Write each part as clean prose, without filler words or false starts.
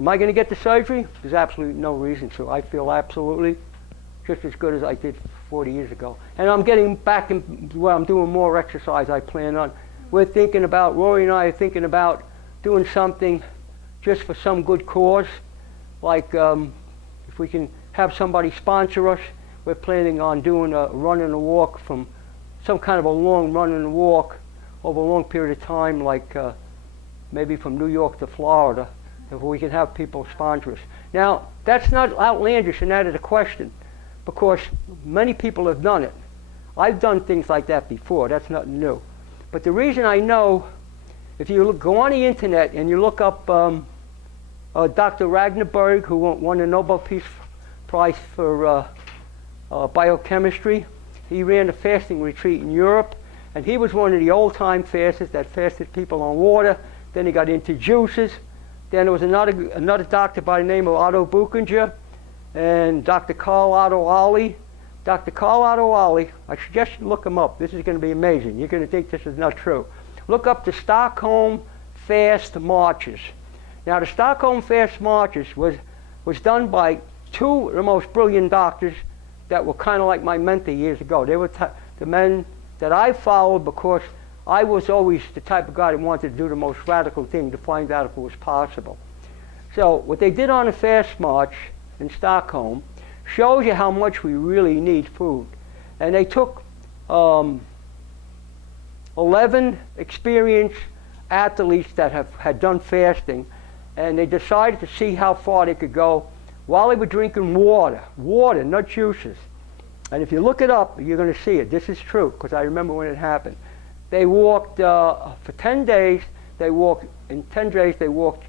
Am I going to get the surgery? There's absolutely no reason to. I feel absolutely just as good as I did 40 years ago. And I'm getting back in where I'm doing more exercise I plan on. We're thinking about, Rory and I are thinking about doing something just for some good cause. Like if we can have somebody sponsor us, we're planning on doing a run and a walk from some kind of a long run and a walk over a long period of time, like maybe from New York to Florida, if we can have people sponsor us. Now, that's not outlandish and out of the question, because many people have done it. I've done things like that before. That's not new. But the reason I know, if you go on the internet and you look up Dr. Ragnarsberg, who won the Nobel Peace Prize for biochemistry, he ran a fasting retreat in Europe, and he was one of the old-time fasters that fasted people on water. Then he got into juices. Then there was another doctor by the name of Otto Buchinger and Dr. Carl Otto Ali. Dr. Carl Otto Ali, I suggest you look him up. This is going to be amazing. You're going to think this is not true. Look up the Stockholm Fast Marches. Now, the Stockholm Fast Marches was done by two of the most brilliant doctors that were kind of like my mentor years ago. They were the men that I followed because I was always the type of guy that wanted to do the most radical thing to find out if it was possible. So what they did on the fast march in Stockholm shows you how much we really need food. And they took 11 experienced athletes that had done fasting, and they decided to see how far they could go while they were drinking water, not juices. And if you look it up, you're going to see it. This is true, because I remember when it happened. They walked for 10 days. In 10 days, they walked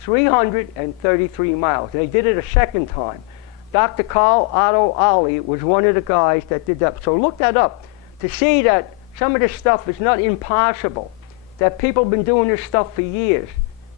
333 miles. They did it a second time. Dr. Carl Otto Ali was one of the guys that did that. So look that up to see that some of this stuff is not impossible, that people have been doing this stuff for years.